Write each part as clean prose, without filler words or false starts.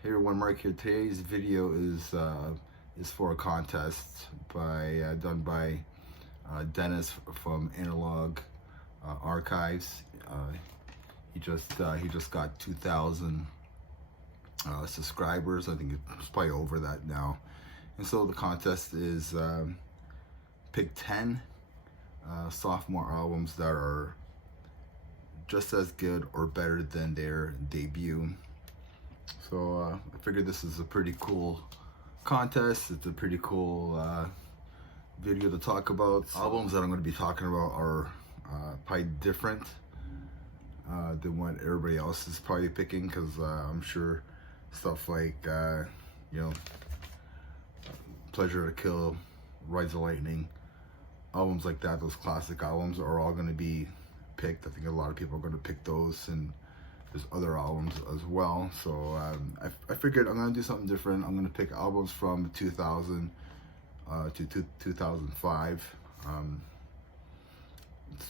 Hey everyone, Mark here. Today's video is for a contest done by Dennis from Analog Archives. He just got 2,000 subscribers. I think it's probably over that now. And so the contest is pick 10 sophomore albums that are just as good or better than their debut. So I figured this is a pretty cool contest. It's a pretty cool video to talk about. Albums that I'm going to be talking about are probably different than what everybody else is probably picking, because I'm sure stuff like Pleasure to Kill, Rise of Lightning, albums like that, those classic albums are all going to be picked. I think a lot of people are going to pick those, and there's other albums as well. So I figured I'm going to do something different. I'm going to pick albums from 2000 to 2005. It's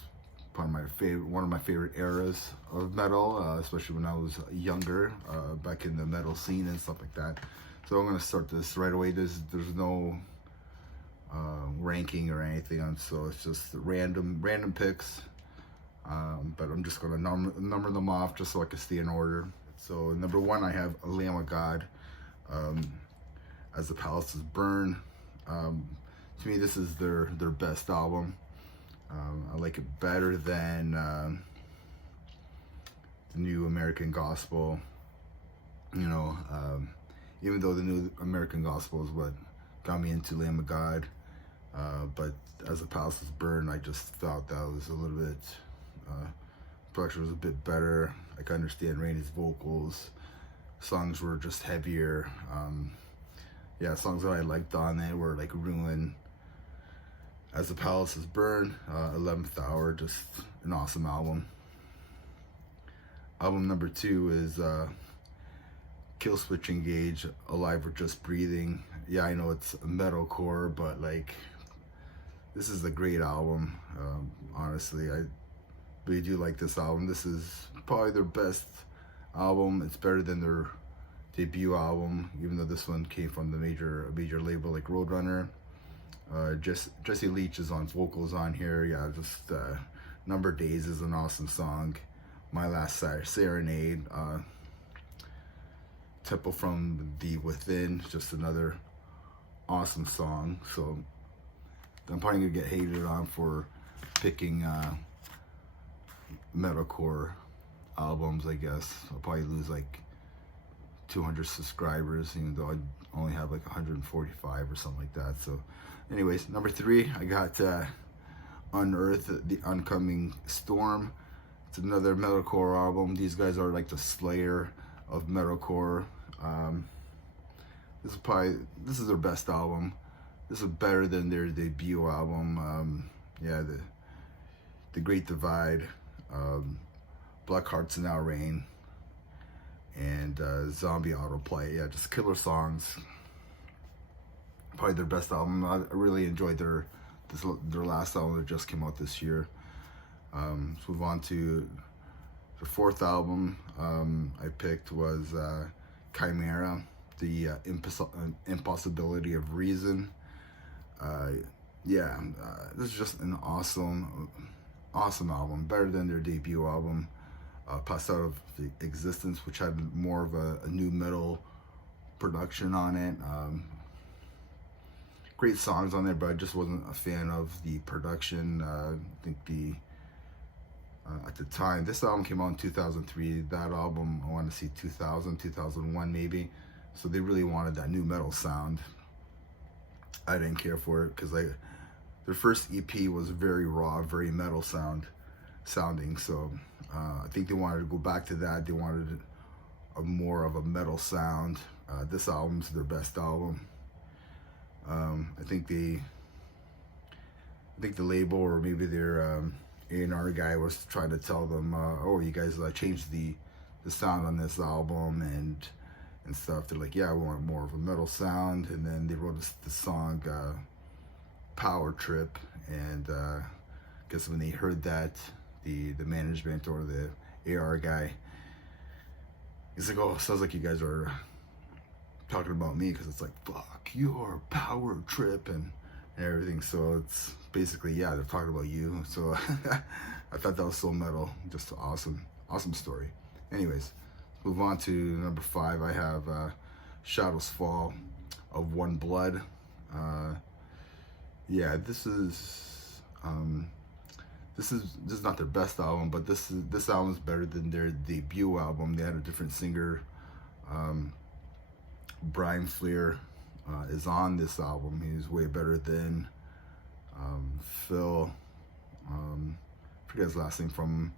probably one of my favorite eras of metal, especially when I was younger, back in the metal scene and stuff like that. So I'm going to start this right away. There's no ranking or anything, so it's just random picks. But I'm just going to number them off just so I can stay in order. So number 1, I have Lamb of God, As the Palaces Burn. To me, this is their best album. I like it better than the New American Gospel. Even though the New American Gospel is what got me into Lamb of God, but As the Palaces Burn, I just felt that was a little bit. Production was a bit better. I can understand Rainey's vocals. Songs were just heavier. Songs that I liked on there were like Ruin, As the Palaces Burn, 11th Hour, just an awesome album. Album number 2 is Killswitch Engage, Alive or Just Breathing. Yeah, I know it's metalcore, but like, this is a great album. Honestly, I really do like this album. This is probably their best album. It's better than their debut album, even though this one came from the major label like Roadrunner. Jesse Leach is on vocals on here. Yeah, just Number Days is an awesome song. My Last Serenade, Temple from the Within, just another awesome song. So I'm probably gonna get hated on for picking metalcore albums, I guess. I'll probably lose like 200 subscribers, even though I only have like 145 or something like that. So anyways, number 3, I got Unearth, The Oncoming Storm. It's another metalcore album. These guys are like the Slayer of metalcore. This is their best album. This is better than their debut album. The Great Divide, Black Hearts Now Rain, and Zombie Autoplay. Yeah, just killer songs. Probably their best album. I really enjoyed their last album that just came out this year. Let's move on to the 4th album I picked was Chimera, The Impossibility of Reason. This is just an awesome album, better than their debut album, Passed Out of Existence, which had more of a new metal production on it. Great songs on there, but I just wasn't a fan of the production. I think at the time, this album came out in 2003. That album, I want to see 2001 maybe. So they really wanted that new metal sound. I didn't care for it because their first EP was very raw, very metal sounding. So I think they wanted to go back to that. They wanted more of a metal sound. This album's their best album. I think the label, or maybe their A&R guy, was trying to tell them, oh, you guys changed the sound on this album and stuff. They're like, yeah, we want more of a metal sound. And then they wrote the song Power Trip, and I guess when they heard that, the management or the AR guy, he's like, oh, sounds like you guys are talking about me, because it's like, fuck your power trip and everything. So it's basically, yeah, they're talking about you. So I thought that was so metal. Just awesome story. Anyways, move on to number 5. I have Shadows Fall of One Blood. Yeah, this is not their best album, but this album is better than their debut album. They had a different singer. Brian Fleer is on this album. He's way better than Phil. Forget his last name from,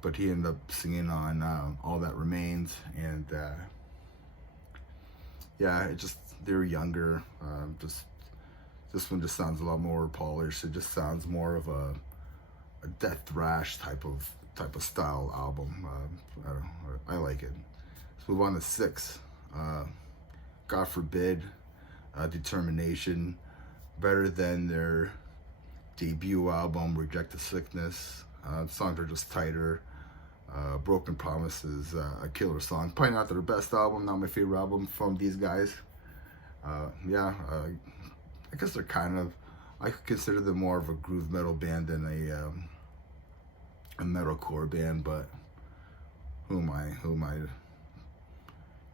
but he ended up singing on All That Remains, and yeah, they're younger. This one just sounds a lot more polished. It just sounds more of a death thrash type of style album. I like it. Let's move on to 6. God Forbid, Determination, better than their debut album, Reject the Sickness. Songs are just tighter. Broken Promise is a killer song. Probably not their best album, not my favorite album from these guys. Yeah, I guess they're kind of, I could consider them more of a groove metal band than a metalcore band, but who am I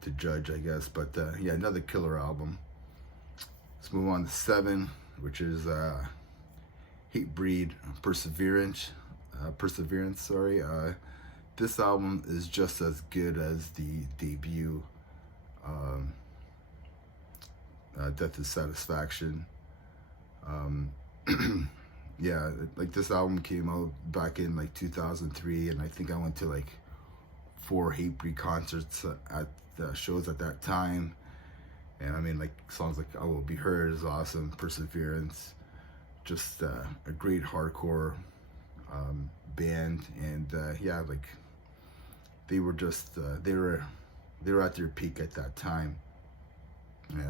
to judge, I guess. But yeah, another killer album. Let's move on to 7, which is Hatebreed, Perseverance. Sorry. This album is just as good as the debut, Death is Satisfaction. Yeah, like this album came out back in like 2003, and I think I went to like 4 Hatebreed concerts at shows at that time. And I mean, like songs like I Will Be Heard is awesome, Perseverance, just a great hardcore band. And yeah, like they were just they were at their peak at that time. I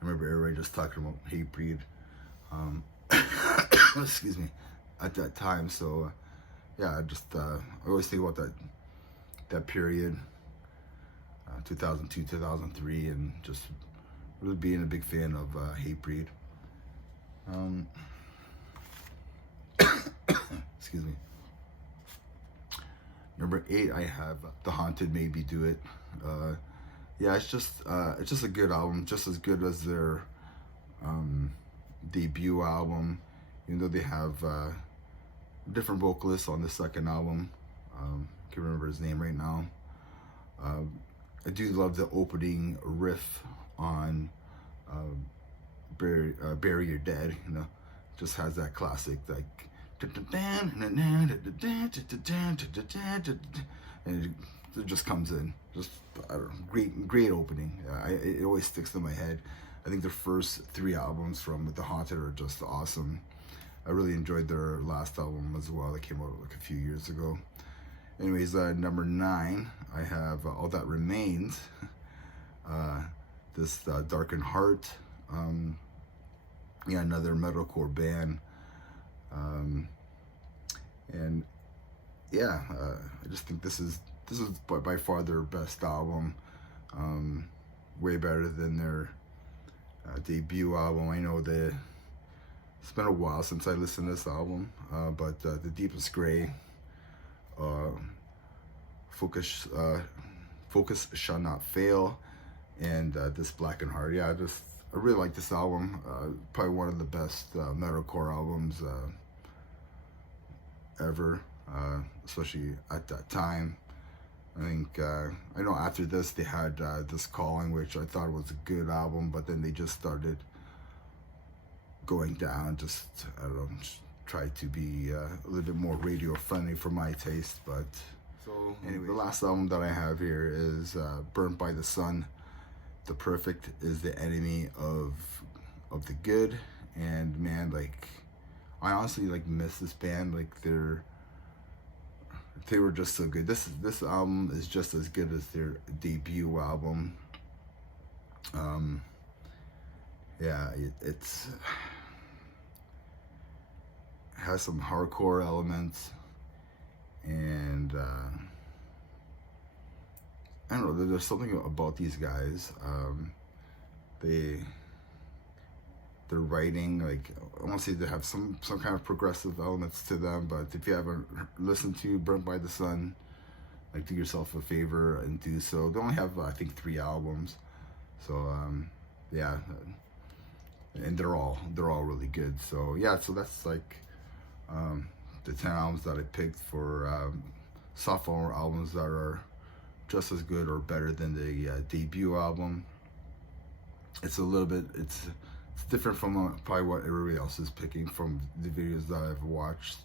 remember everybody just talking about Hatebreed, excuse me, at that time. So yeah, I always think about that period, 2002, 2003, and just really being a big fan of Hatebreed. Excuse me. Number 8, I have The Haunted Maybe Do It. Yeah, it's just a good album, just as good as their debut album. Even though they have different vocalists on the second album, can't remember his name right now. I do love the opening riff on Bury Your Dead. You know, just has that classic like, and it just comes in. Just, I don't know, great opening. It always sticks to my head. I think their first 3 albums from The Haunted are just awesome. I really enjoyed their last album as well. That came out like a few years ago. Anyways, number 9, I have All That Remains. This Darkened Heart. Yeah, another metalcore band. And yeah, I just think this is by far their best album. Way better than their debut album. I know that it's been a while since I listened to this album, but The Deepest Gray, Focus Shall Not Fail, and this Blackened Heart. Yeah, I really like this album. Probably one of the best metalcore albums ever, especially at that time. I think, I know after this they had This Calling, which I thought was a good album, but then they just started going down. Just, I don't know, just try to be a little bit more radio friendly for my taste. But so anyway, the last album that I have here is Burnt by the Sun. The perfect is the enemy of the good. And man, like, I honestly like miss this band. Like they were just so good. This album is just as good as their debut album. Yeah, it has some hardcore elements, and I don't know, there's something about these guys. They their writing, like, I want to say they have some kind of progressive elements to them. But if you haven't listened to Burnt by the Sun, like, do yourself a favor and do so. They only have I think 3 albums, so yeah, and they're all really good. So yeah, so that's like the 10 albums that I picked for sophomore albums that are just as good or better than the debut album. It's a little bit, it's different from probably what everybody else is picking from the videos that I've watched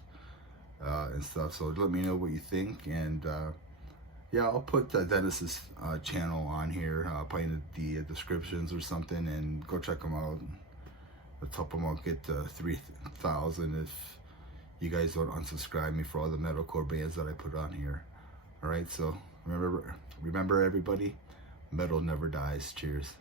and stuff. So let me know what you think, and yeah, I'll put Dennis's channel on here, probably in the descriptions or something, and go check him out. Let's help him out get to 3,000 if you guys don't unsubscribe me for all the metalcore bands that I put on here. All right, so remember everybody, metal never dies. Cheers.